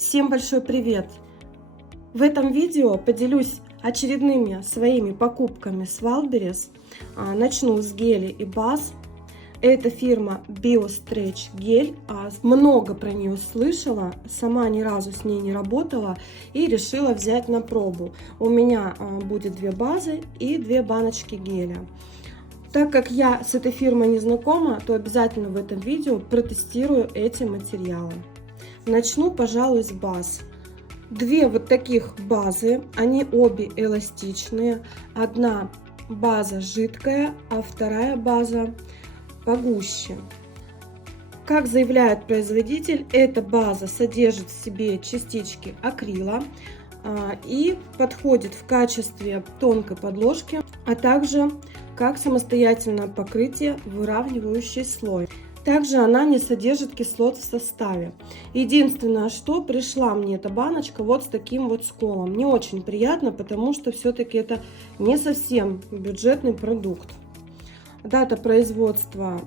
Всем большой привет! В этом видео поделюсь очередными своими покупками с Wildberries. Начну с гелей и баз. Это фирма BioStretch гель. Много про нее слышала, сама ни разу с ней не работала и решила взять на пробу. У меня будет 2 базы и 2 баночки геля. Так как я с этой фирмой не знакома, то обязательно в этом видео протестирую эти материалы. Начну, пожалуй, с баз. 2 вот таких базы, они обе эластичные. Одна база жидкая, а вторая база погуще. Как заявляет производитель, эта база содержит в себе частички акрила и подходит в качестве тонкой подложки, а также как самостоятельное покрытие, выравнивающий слой. Также она не содержит кислот в составе. Единственное, что пришла мне эта баночка вот с таким вот сколом. Не очень приятно, потому что все-таки это не совсем бюджетный продукт. Дата производства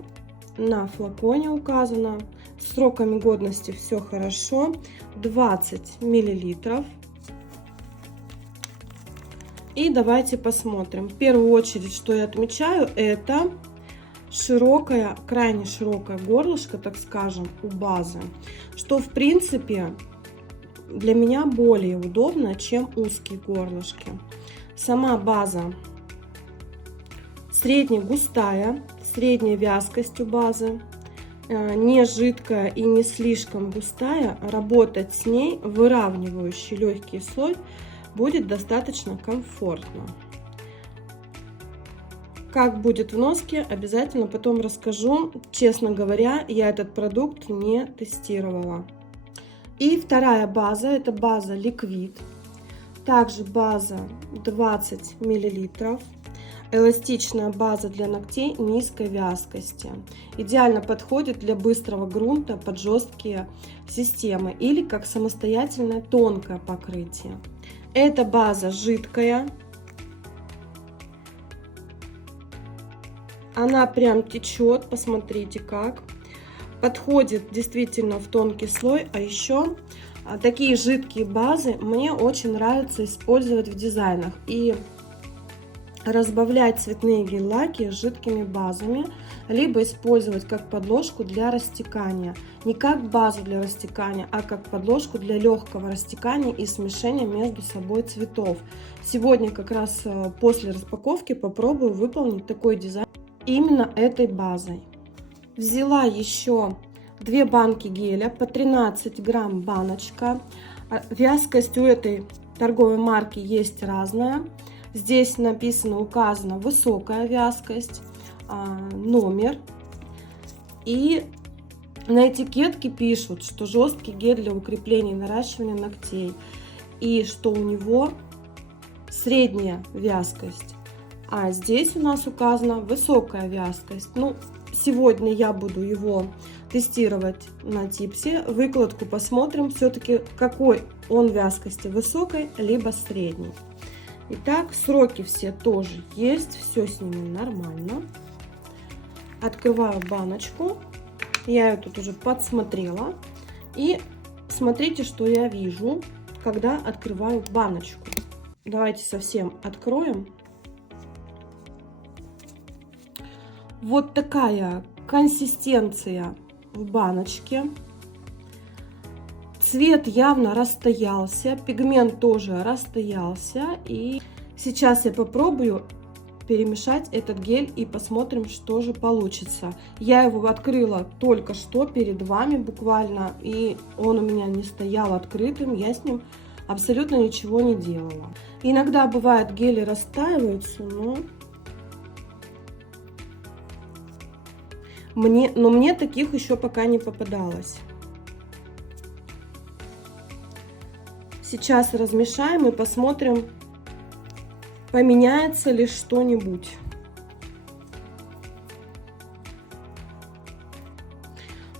на флаконе указана. С сроками годности все хорошо. 20 миллилитров. И давайте посмотрим. В первую очередь, что я отмечаю, это широкая, крайне широкое горлышко, так скажем, у базы, что в принципе для меня более удобно, чем узкие горлышки. Сама база средне-густая, средняя вязкость у базы, не жидкая и не слишком густая. Работать с ней, выравнивающий легкий слой, будет достаточно комфортно. Как будет в носке, обязательно потом расскажу. Честно говоря, я этот продукт не тестировала. И вторая база, это база Liquid. Также база 20 мл. Эластичная база для ногтей низкой вязкости. Идеально подходит для быстрого грунта под жесткие системы или как самостоятельное тонкое покрытие. Эта база жидкая. Она прям течет, посмотрите как. Подходит действительно в тонкий слой. А еще такие жидкие базы мне очень нравится использовать в дизайнах. И разбавлять цветные гель-лаки с жидкими базами, либо использовать как подложку для растекания. Не как базу для растекания, а как подложку для легкого растекания и смешения между собой цветов. Сегодня как раз после распаковки попробую выполнить такой дизайн именно этой базой. Взяла еще 2 банки геля по 13 грамм баночка. Вязкость у этой торговой марки есть разная. Здесь написано, указана высокая вязкость, номер. И на этикетке пишут, что жесткий гель для укрепления и наращивания ногтей. И что у него средняя вязкость. А здесь у нас указана высокая вязкость. Ну, сегодня я буду его тестировать на типсе. Выкладку посмотрим, все-таки какой он вязкости, высокой либо средней. Итак, сроки все тоже есть, все с ними нормально. Открываю баночку. Я ее тут уже подсмотрела. И смотрите, что я вижу, когда открываю баночку. Давайте совсем откроем. Вот такая консистенция в баночке. Цвет явно расстоялся, пигмент тоже расстоялся. И сейчас я попробую перемешать этот гель и посмотрим, что же получится. Я его открыла только что перед вами буквально, и он у меня не стоял открытым, я с ним абсолютно ничего не делала. Иногда бывает гели растаиваются, но мне таких еще пока не попадалось. Сейчас размешаем и посмотрим, поменяется ли что-нибудь.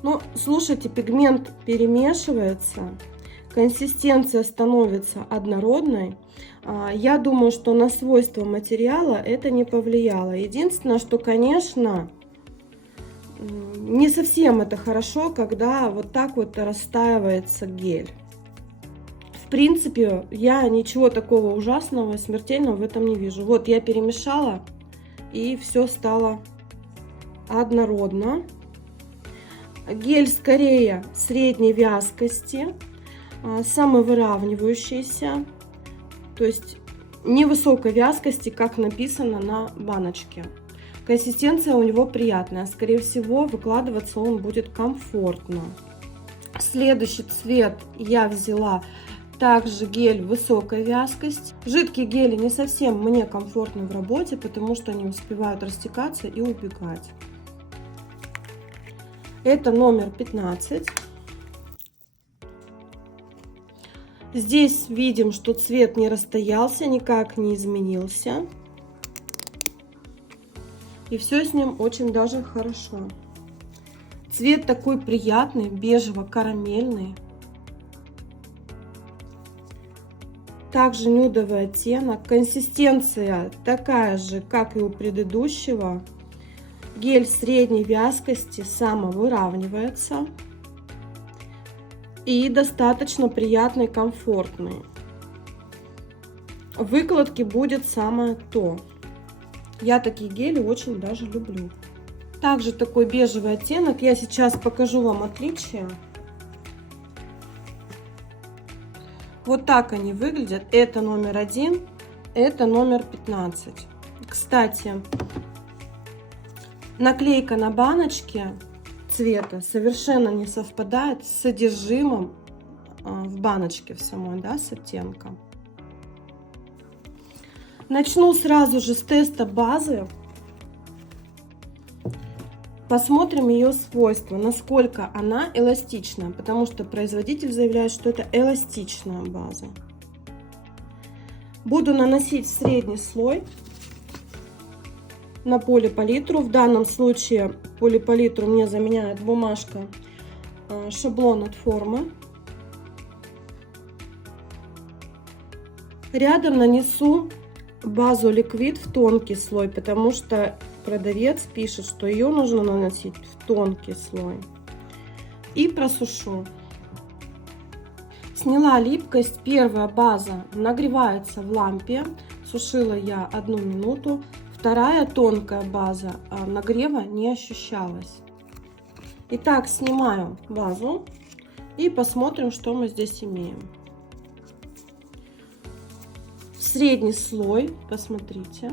Ну, слушайте, пигмент перемешивается, консистенция становится однородной. Я думаю, что на свойства материала это не повлияло. Единственное, что, конечно, не совсем это хорошо, когда вот так вот растаивается гель. принципе, я ничего такого ужасного, смертельного в этом не вижу. Вот я перемешала, и все стало однородно. Гель скорее средней вязкости, самовыравнивающийся, то есть невысокой вязкости, как написано на баночке. Консистенция у него приятная, скорее всего, выкладываться он будет комфортно. Следующий цвет я взяла также гель высокой вязкости. Жидкие гели не совсем мне комфортны в работе, потому что они успевают растекаться и убегать. Это номер 15. Здесь видим, что цвет не расстоялся, никак не изменился. И все с ним очень даже хорошо. Цвет такой приятный, бежево-карамельный. Также нюдовый оттенок. Консистенция такая же, как и у предыдущего. Гель средней вязкости, самовыравнивается. И достаточно приятный, комфортный. В выкладке будет самое то. Я такие гели очень даже люблю. Также такой бежевый оттенок. Я сейчас покажу вам отличия. Вот так они выглядят. Это номер 1, это номер 15. Кстати, наклейка на баночке цвета совершенно не совпадает с содержимым в баночке в самой, да, с оттенком. Начну сразу же с теста базы. Посмотрим ее свойства, насколько она эластична, потому что производитель заявляет, что это эластичная база. Буду наносить средний слой на полипалитру. В данном случае полипалитру мне заменяет бумажка шаблон от формы. Рядом нанесу базу ликвид в тонкий слой, потому что продавец пишет, что ее нужно наносить в тонкий слой. И просушу. Сняла липкость. Первая база нагревается в лампе. Сушила я 1 минуту. Вторая тонкая база нагрева не ощущалась. Итак, снимаю базу и посмотрим, что мы здесь имеем. Средний слой, посмотрите.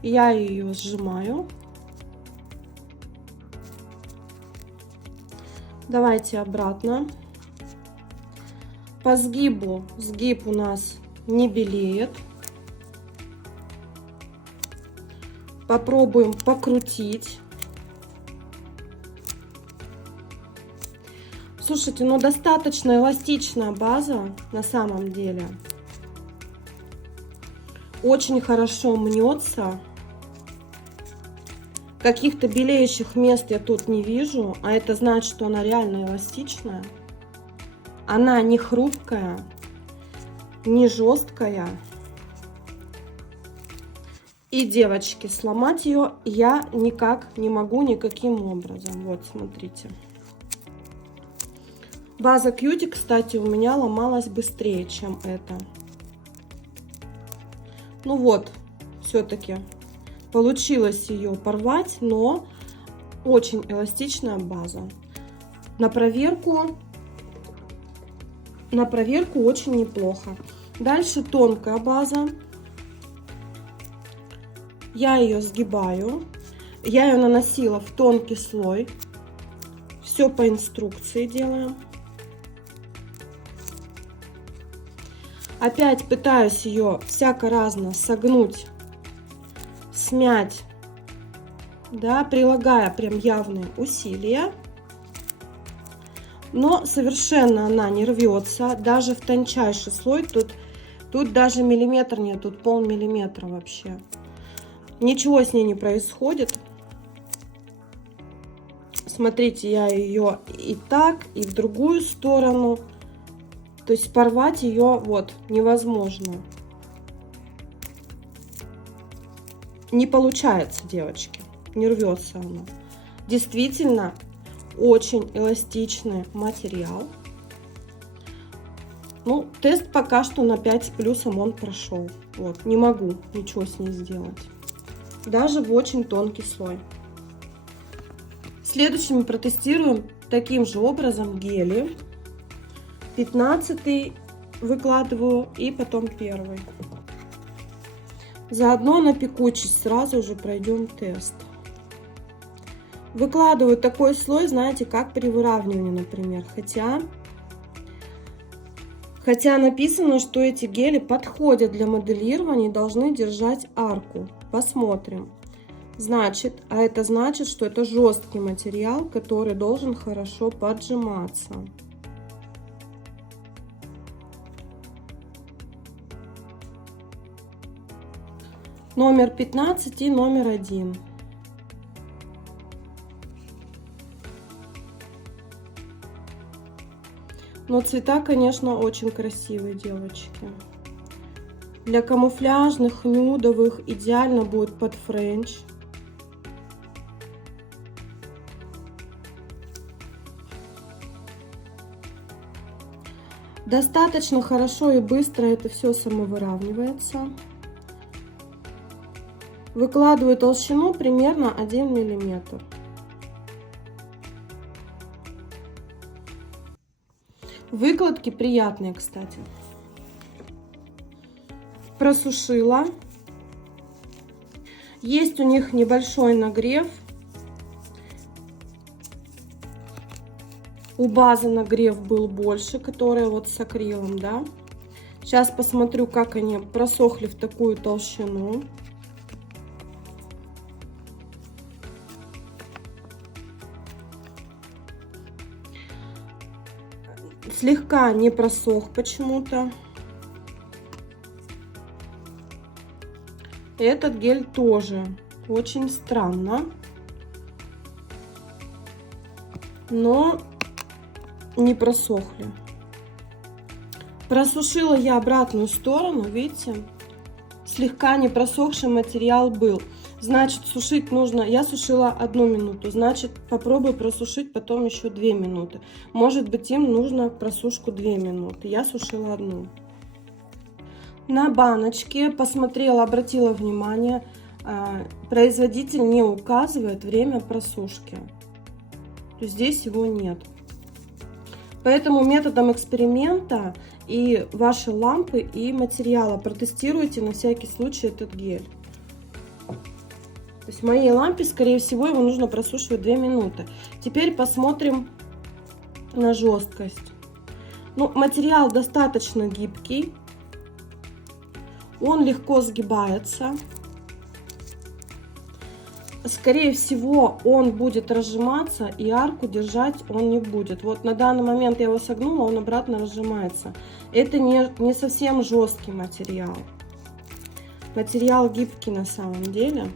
Я ее сжимаю. Давайте обратно. По сгибу, сгиб у нас не белеет. Попробуем покрутить. Слушайте, ну достаточно эластичная база на самом деле. Очень хорошо мнется. Каких-то белеющих мест я тут не вижу, а это значит, что она реально эластичная. Она не хрупкая, не жесткая. И, девочки, сломать ее я никак не могу, никаким образом. Вот, смотрите. База Кьюти, кстати, у меня ломалась быстрее, чем эта. Ну вот, все-таки получилось ее порвать, но очень эластичная база. На проверку очень неплохо. Дальше тонкая база. Я ее сгибаю. Я ее наносила в тонкий слой. Все по инструкции делаем. Опять пытаюсь ее всяко-разно согнуть, смять, да, прилагая прям явные усилия. Но совершенно она не рвется, даже в тончайший слой. Тут даже миллиметр нет, тут полмиллиметра вообще. Ничего с ней не происходит. Смотрите, я ее и так, и в другую сторону. То есть порвать ее вот невозможно. Не получается, девочки, не рвется она. Действительно очень эластичный материал. Ну, тест пока что на 5 с плюсом он прошел. Вот, не могу ничего с ней сделать. Даже в очень тонкий слой. Следующими протестируем таким же образом гели. 15 выкладываю и потом 1. Заодно на пекучесть сразу же пройдем тест. Выкладываю такой слой, знаете, как при выравнивании, например. Хотя написано, что эти гели подходят для моделирования и должны держать арку. Посмотрим. Значит, а это значит, что это жесткий материал, который должен хорошо поджиматься. Номер 15 и номер 1. Но цвета, конечно, очень красивые, девочки. Для камуфляжных, нюдовых идеально будет под френч. Достаточно хорошо и быстро это все самовыравнивается. Выкладываю толщину примерно 1 миллиметр. Выкладки приятные, кстати. Просушила. Есть у них небольшой нагрев. У базы нагрев был больше, которая вот с акрилом, да. Сейчас посмотрю, как они просохли в такую толщину. Слегка не просох почему-то. Этот гель тоже очень странно, но не просохли. Просушила я обратную сторону, видите, слегка не просохший материал был. Значит, сушить нужно, я сушила 1 минуту, значит, попробую просушить потом еще 2 минуты. Может быть, им нужно просушку 2 минуты, я сушила 1. На баночке посмотрела, обратила внимание, производитель не указывает время просушки. То есть здесь его нет. Поэтому методом эксперимента и ваши лампы, и материала протестируйте на всякий случай этот гель. То есть в моей лампе, скорее всего, его нужно просушивать 2 минуты. Теперь посмотрим на жесткость. Ну, материал достаточно гибкий. Он легко сгибается. Скорее всего, он будет разжиматься, и арку держать он не будет. Вот на данный момент я его согнула, он обратно разжимается. Это не совсем жесткий материал. Материал гибкий на самом деле.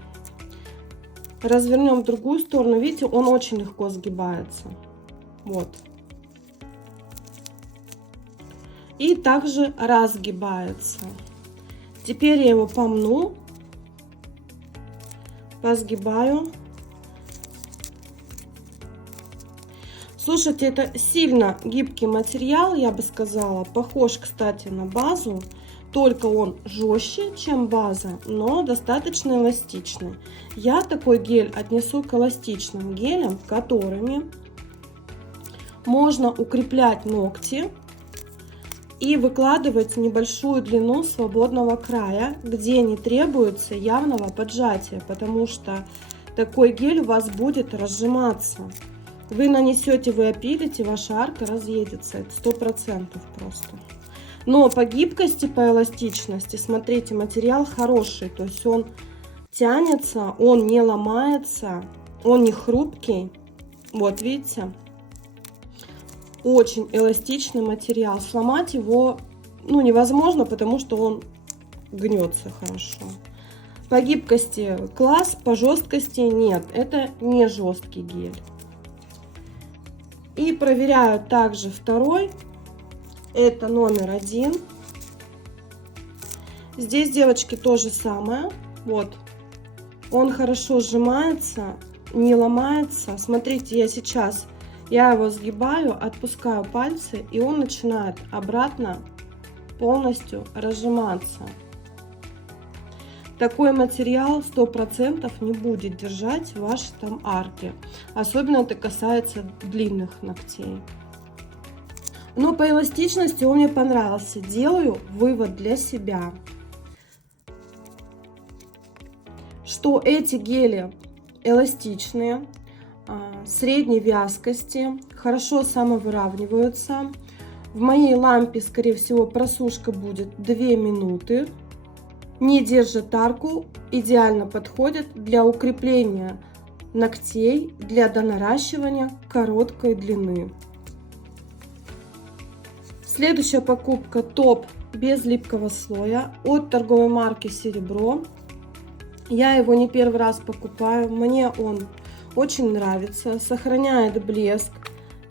Развернем в другую сторону. Видите, он очень легко сгибается. Вот. И также разгибается. Теперь я его помну. Позгибаю. Слушайте, это сильно гибкий материал, я бы сказала. Похож, кстати, на базу. Только он жестче, чем база, но достаточно эластичный. Я такой гель отнесу к эластичным гелям, которыми можно укреплять ногти и выкладывать небольшую длину свободного края, где не требуется явного поджатия, потому что такой гель у вас будет разжиматься. Вы нанесете, вы опилите, ваша арка разъедется, это 100% просто. Но по гибкости, по эластичности, смотрите, материал хороший, то есть он тянется, он не ломается, он не хрупкий. Вот видите, очень эластичный материал. Сломать его невозможно, потому что он гнется хорошо. По гибкости класс, по жесткости нет, это не жесткий гель. И проверяю также второй. Это номер 1. Здесь, девочки, то же самое. Вот. Он хорошо сжимается, не ломается. Смотрите, я его сгибаю, отпускаю пальцы, и он начинает обратно полностью разжиматься. Такой материал 100% не будет держать ваши там арки. Особенно это касается длинных ногтей. Но по эластичности он мне понравился. Делаю вывод для себя, что эти гели эластичные, средней вязкости, хорошо самовыравниваются. В моей лампе, скорее всего, просушка будет 2 минуты. Не держит арку, идеально подходит для укрепления ногтей, для донаращивания короткой длины. Следующая покупка — топ без липкого слоя от торговой марки Серебро. Я его не первый раз покупаю, мне он очень нравится, сохраняет блеск,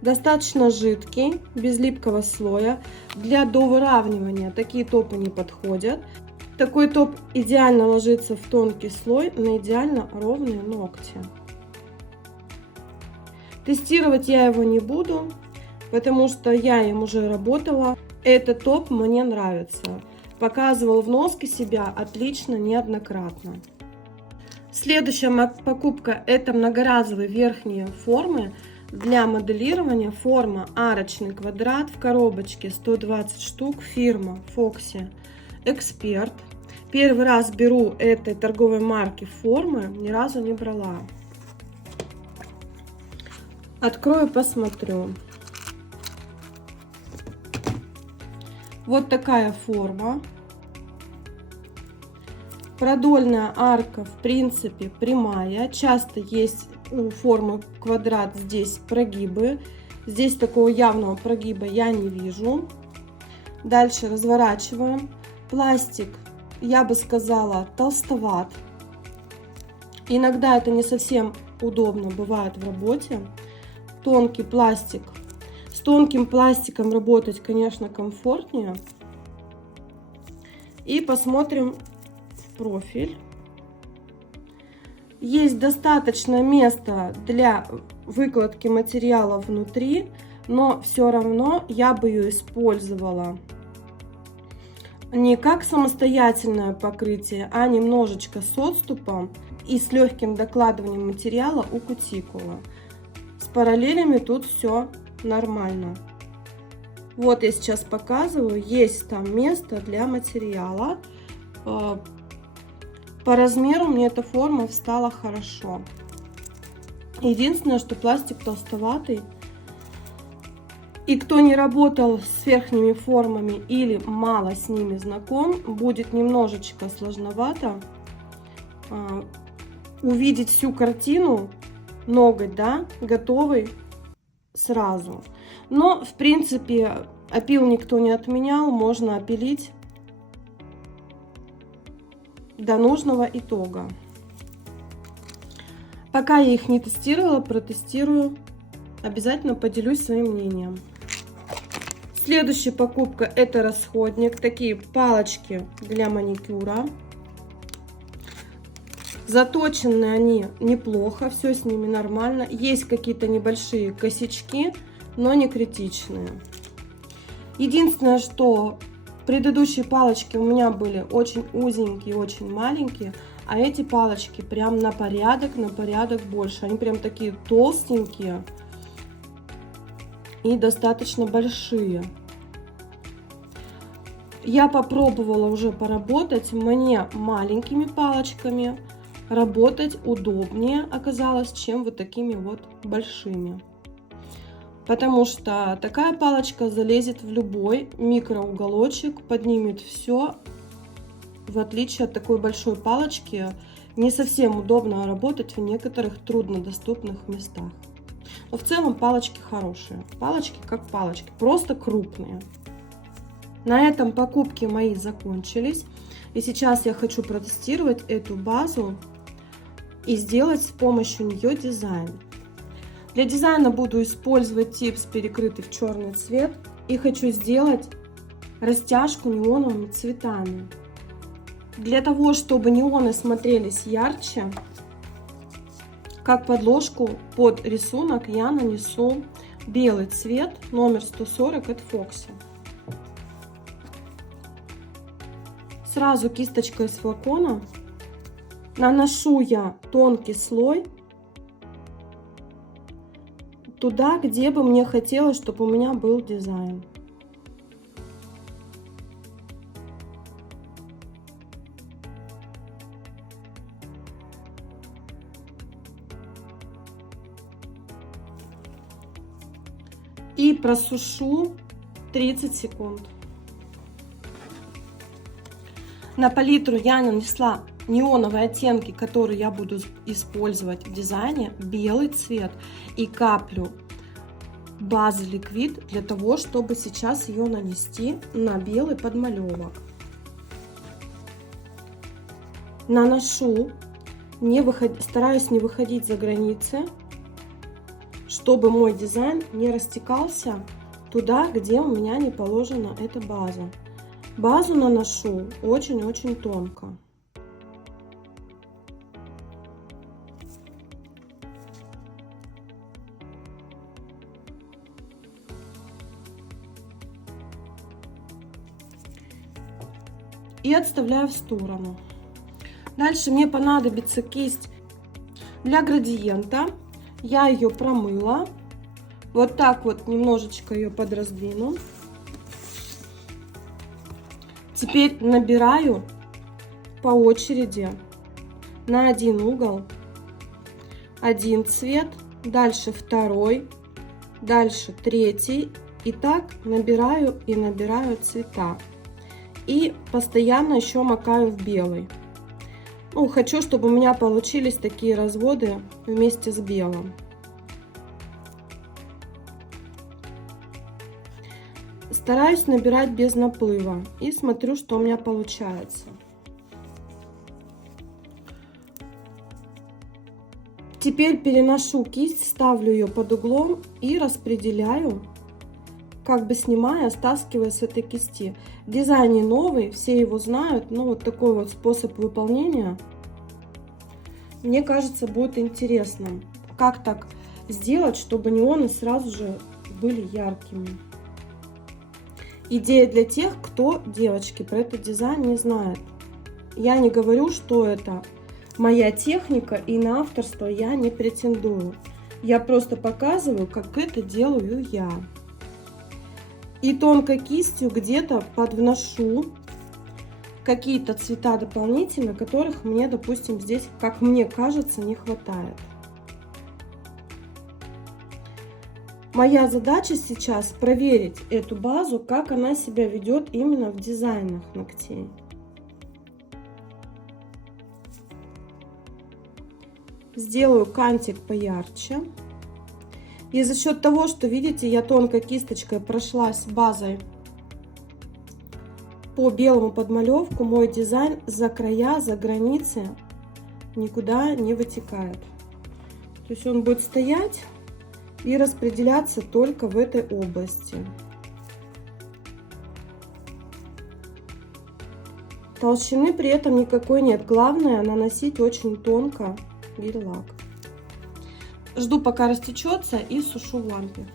достаточно жидкий, без липкого слоя. Для довыравнивания такие топы не подходят. Такой топ идеально ложится в тонкий слой на идеально ровные ногти. Тестировать я его не буду, потому что я им уже работала. Этот топ мне нравится. Показывал в носке себя отлично неоднократно. Следующая покупка — это многоразовые верхние формы для моделирования. Форма арочный квадрат в коробочке 120 штук, фирма Foxy Эксперт. Первый раз беру этой торговой марки формы, ни разу не брала. Открою, посмотрю. Вот такая форма. Продольная арка в принципе прямая. Часто есть у формы квадрат здесь прогибы. Здесь такого явного прогиба я не вижу. Дальше разворачиваем. Пластик, я бы сказала, толстоват. Иногда это не совсем удобно бывает в работе. Тонкий пластик. С тонким пластиком работать, конечно, комфортнее. И посмотрим в профиль. Есть достаточно места для выкладки материала внутри, но все равно я бы ее использовала не как самостоятельное покрытие, а немножечко с отступом и с легким докладыванием материала у кутикулы. С параллелями тут все нормально. Вот я сейчас показываю, есть там место для материала. По размеру мне эта форма встала хорошо. Единственное, что пластик толстоватый. И кто не работал с верхними формами или мало с ними знаком, будет немножечко сложновато увидеть всю картину, ноготь, да, готовый сразу. Но, в принципе, опил никто не отменял, можно опилить до нужного итога. Пока я их не тестировала, протестирую, обязательно поделюсь своим мнением. Следующая покупка — это расходник, такие палочки для маникюра. Заточены они неплохо, все с ними нормально. Есть какие-то небольшие косячки, но не критичные. Единственное, что предыдущие палочки у меня были очень узенькие, очень маленькие, а эти палочки прям на порядок больше. Они прям такие толстенькие и достаточно большие. Я попробовала уже поработать, мне маленькими палочками работать удобнее оказалось, чем вот такими вот большими. Потому что такая палочка залезет в любой микроуголочек, поднимет все. В отличие от такой большой палочки, не совсем удобно работать в некоторых труднодоступных местах. Но в целом палочки хорошие. Палочки как палочки, просто крупные. На этом покупки мои закончились. И сейчас я хочу протестировать эту базу и сделать с помощью нее дизайн. Для дизайна буду использовать типс, перекрытый в черный цвет. И хочу сделать растяжку неоновыми цветами. Для того, чтобы неоны смотрелись ярче, как подложку под рисунок я нанесу белый цвет номер 140 от Foxy. Сразу кисточкой с флакона наношу я тонкий слой туда, где бы мне хотелось, чтобы у меня был дизайн. И просушу 30 секунд. На палитру я нанесла неоновые оттенки, которые я буду использовать в дизайне, белый цвет и каплю базы ликвид для того, чтобы сейчас ее нанести на белый подмалевок. Наношу, стараюсь не выходить за границы, чтобы мой дизайн не растекался туда, где у меня не положена эта база. Базу наношу очень-очень тонко. И отставляю в сторону. Дальше мне понадобится кисть для градиента. Я ее промыла. Вот так вот немножечко ее подраздвину. Теперь набираю по очереди на один угол один цвет, дальше второй, дальше третий. И так набираю и набираю цвета. И постоянно еще макаю в белый. Ну, хочу, чтобы у меня получились такие разводы вместе с белым. Стараюсь набирать без наплыва и смотрю, что у меня получается. Теперь переношу кисть, ставлю ее под углом и распределяю, как бы снимая, стаскивая с этой кисти. Дизайн не новый, все его знают, но вот такой вот способ выполнения, мне кажется, будет интересным. Как так сделать, чтобы неоны сразу же были яркими. Идея для тех, кто, девочки, про этот дизайн не знает. Я не говорю, что это моя техника, и на авторство я не претендую. Я просто показываю, как это делаю я. И тонкой кистью где-то подвношу какие-то цвета дополнительно, которых мне, допустим, здесь, как мне кажется, не хватает. Моя задача сейчас проверить эту базу, как она себя ведет именно в дизайнах ногтей. Сделаю кантик поярче. И за счет того, что, видите, я тонкой кисточкой прошлась базой по белому подмалевку, мой дизайн за края, за границы никуда не вытекает. То есть он будет стоять и распределяться только в этой области. Толщины при этом никакой нет. Главное наносить очень тонко гель-лак. Жду, пока растечется, и сушу в лампе.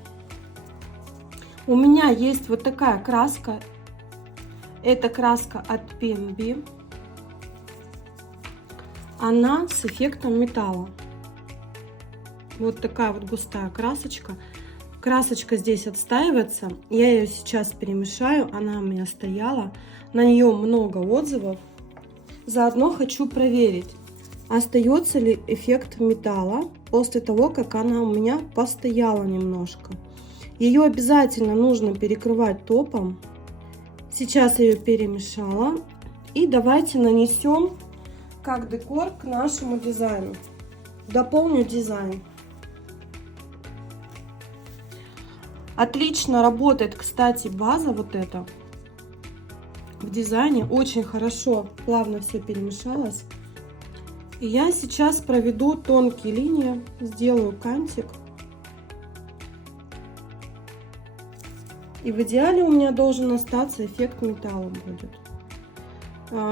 У меня есть вот такая краска. Это краска от P&B. Она с эффектом металла. Вот такая вот густая красочка. Красочка здесь отстаивается. Я ее сейчас перемешаю. Она у меня стояла. На нее много отзывов. Заодно хочу проверить, остается ли эффект металла после того, как она у меня постояла немножко. Ее обязательно нужно перекрывать топом. Сейчас я ее перемешала. И давайте нанесем как декор к нашему дизайну. Дополню дизайн. Отлично работает, кстати, база вот эта в дизайне. Очень хорошо, плавно все перемешалось. И я сейчас проведу тонкие линии, сделаю кантик. И в идеале у меня должен остаться эффект металла будет.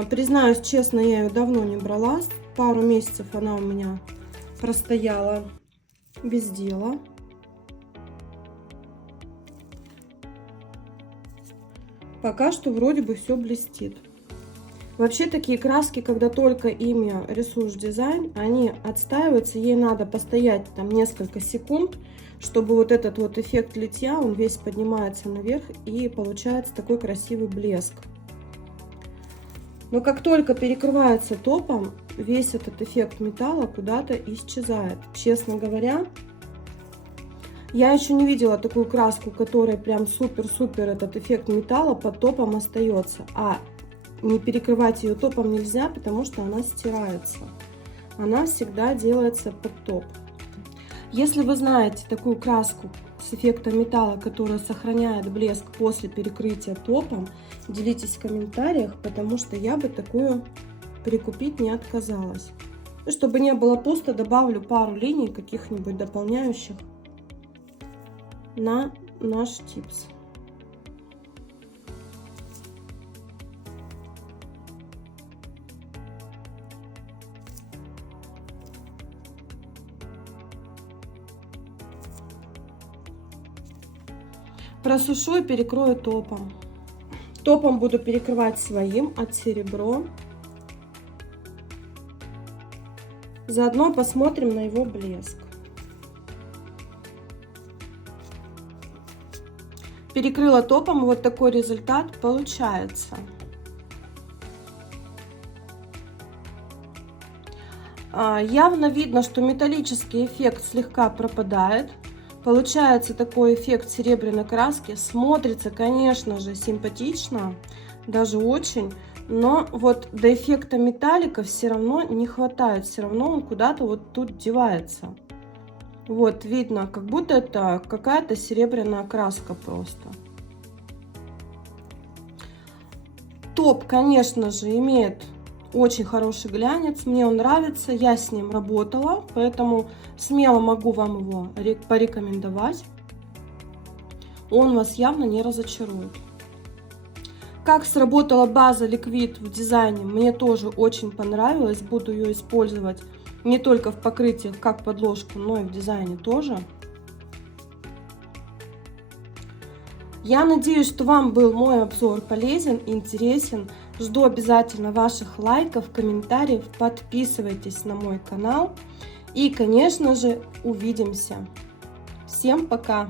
Признаюсь честно, я ее давно не брала. Пару месяцев она у меня простояла без дела. Пока что вроде бы все блестит. Вообще такие краски, когда только ими рисуешь дизайн, они отстаиваются, ей надо постоять там несколько секунд, чтобы вот этот вот эффект литья, он весь поднимается наверх и получается такой красивый блеск. Но как только перекрывается топом, весь этот эффект металла куда-то исчезает. Честно говоря, я еще не видела такую краску, которая прям супер-супер этот эффект металла под топом остается. А не перекрывать ее топом нельзя, потому что она стирается. Она всегда делается под топ. Если вы знаете такую краску с эффектом металла, которая сохраняет блеск после перекрытия топом, делитесь в комментариях, потому что я бы такую прикупить не отказалась. И чтобы не было пусто, добавлю пару линий каких-нибудь дополняющих на наш типс. Просушу и перекрою топом. Топом буду перекрывать своим от серебро. Заодно посмотрим на его блеск. Перекрыла топом, и вот такой результат получается. Явно видно, что металлический эффект слегка пропадает. Получается такой эффект серебряной краски. Смотрится, конечно же, симпатично, даже очень. Но вот до эффекта металлика все равно не хватает. Все равно он куда-то вот тут девается. Вот видно, как будто это какая-то серебряная краска просто. Топ, конечно же, имеет очень хороший глянец, мне он нравится, я с ним работала, поэтому смело могу вам его порекомендовать. Он вас явно не разочарует. Как сработала база Liquid в дизайне, мне тоже очень понравилось. Буду ее использовать не только в покрытиях как подложку, но и в дизайне тоже. Я надеюсь, что вам был мой обзор полезен, интересен. Жду обязательно ваших лайков, комментариев. Подписывайтесь на мой канал. И, конечно же, увидимся. Всем пока!